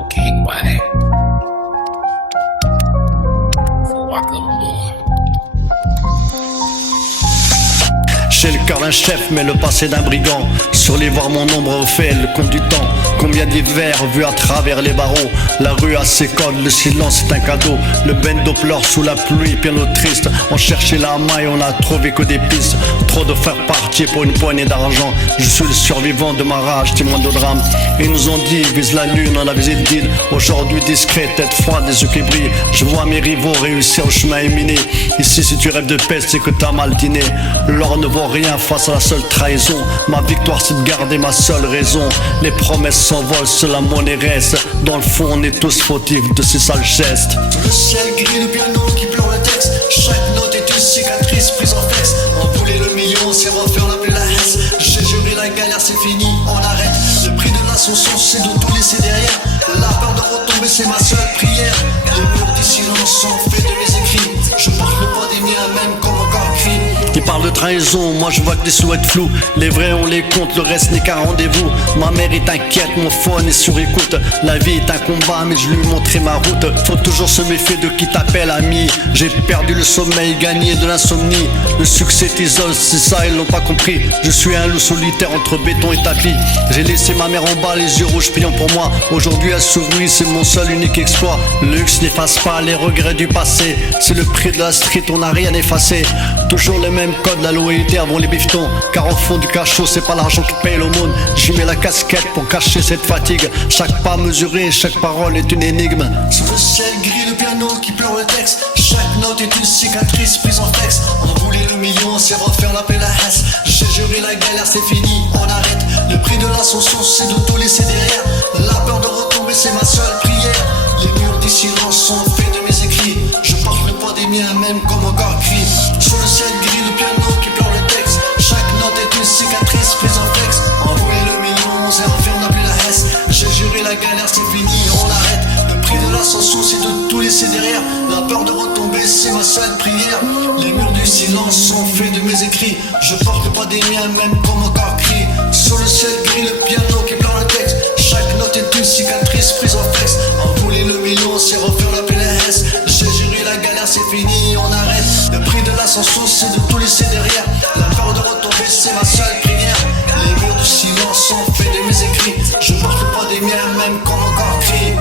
Ok, ouais. Faut voir comme moi. J'ai le cœur d'un chef mais le passé d'un brigand. Sur les voir mon ombre refait le compte du temps. Combien d'hivers vus à travers les barreaux. La rue a ses codes, le silence est un cadeau. Le bendo pleure sous la pluie, piano triste. On cherchait la maille, on a trouvé que des pistes. Trop de faire partir pour une poignée d'argent. Je suis le survivant de ma rage, témoin de drame. Ils nous ont dit, vise la lune, on a visé le deal. Aujourd'hui discret, tête froide, des yeux qui brillent. Je vois mes rivaux réussir au chemin éminé. Ici si tu rêves de paix, c'est que t'as mal dîné. L'or ne vaut rien face à la seule trahison. Ma victoire c'est de garder ma seule raison. Les promesses s'envolent, seule la monnaie reste. Dans le fond on est tous fautifs de ces sales gestes. Sous le ciel gris, le piano qui pleure le texte. Chaque note est une cicatrice prise en flex. On voulait le million, c'est refaire la plus la hesse. J'ai juré la galère, c'est fini, on arrête. Le prix de l'ascension, c'est de tout laisser derrière. La peur de retomber, c'est ma seule prière. Les murs du silence sont faits de mes écrits. Je porte le poids des miens, même comme encore cri. Ils parlent de trahison, moi je vois que des silhouettes floues. Les vrais on les compte, le reste n'est qu'un rendez-vous. Ma mère est inquiète, mon phone est sur écoute. La vie est un combat mais je lui montrerai ma route. Faut toujours se méfier de qui t'appelle ami. J'ai perdu le sommeil, gagné de l'insomnie. Le succès t'isole, c'est ça ils l'ont pas compris. Je suis un loup solitaire entre béton et tapis. J'ai laissé ma mère en bas, les yeux rouges priant pour moi. Aujourd'hui elle s'ouvrit, c'est mon seul unique exploit. Le luxe n'efface pas les regrets du passé. C'est le prix de la street, on n'a rien effacé. Toujours les mêmes codes, la loyauté avant les bifetons. Car au fond du cachot, c'est pas l'argent qui paye l'aumône. J'y mets la casquette pour cacher cette fatigue. Chaque pas mesuré, chaque parole est une énigme. Sous le ciel gris, le piano qui pleure le texte. Chaque note est une cicatrice prise en texte. On voulait le million, c'est refaire la paix la hesse. J'ai juré la galère, c'est fini, on arrête. Le prix de l'ascension, c'est de tout laisser derrière. La peur de retomber, c'est ma seule prière. Les murs du silence sont faits de mes écrits. Je porte le poids des miens, même comme encore cri. Sous le ciel gris, le piano qui pleure le texte. Chaque note est une cicatrice prise en texte. On voulait le million, c'est refaire la paix la hesse. J'ai juré la galère, c'est fini, on arrête. Le prix de l'ascension, c'est de tout laisser derrière. La peur de retomber, c'est ma seule prière. Les murs du silence sont faits de mes écrits. Je porte le poids des miens, même comme encore cri. Sur le ciel gris, le piano qui pleure le texte. Chaque note est une cicatrice prise en texte. On voulait le million, c'est refaire la PLS. J'ai juré la galère, c'est fini, on arrête. Le prix de l'ascension, c'est de tout laisser derrière. La peur de retomber, c'est ma seule prière. Les murs du silence sont faits de mes écrits. Je porte le poids des miens, même comme encore cri.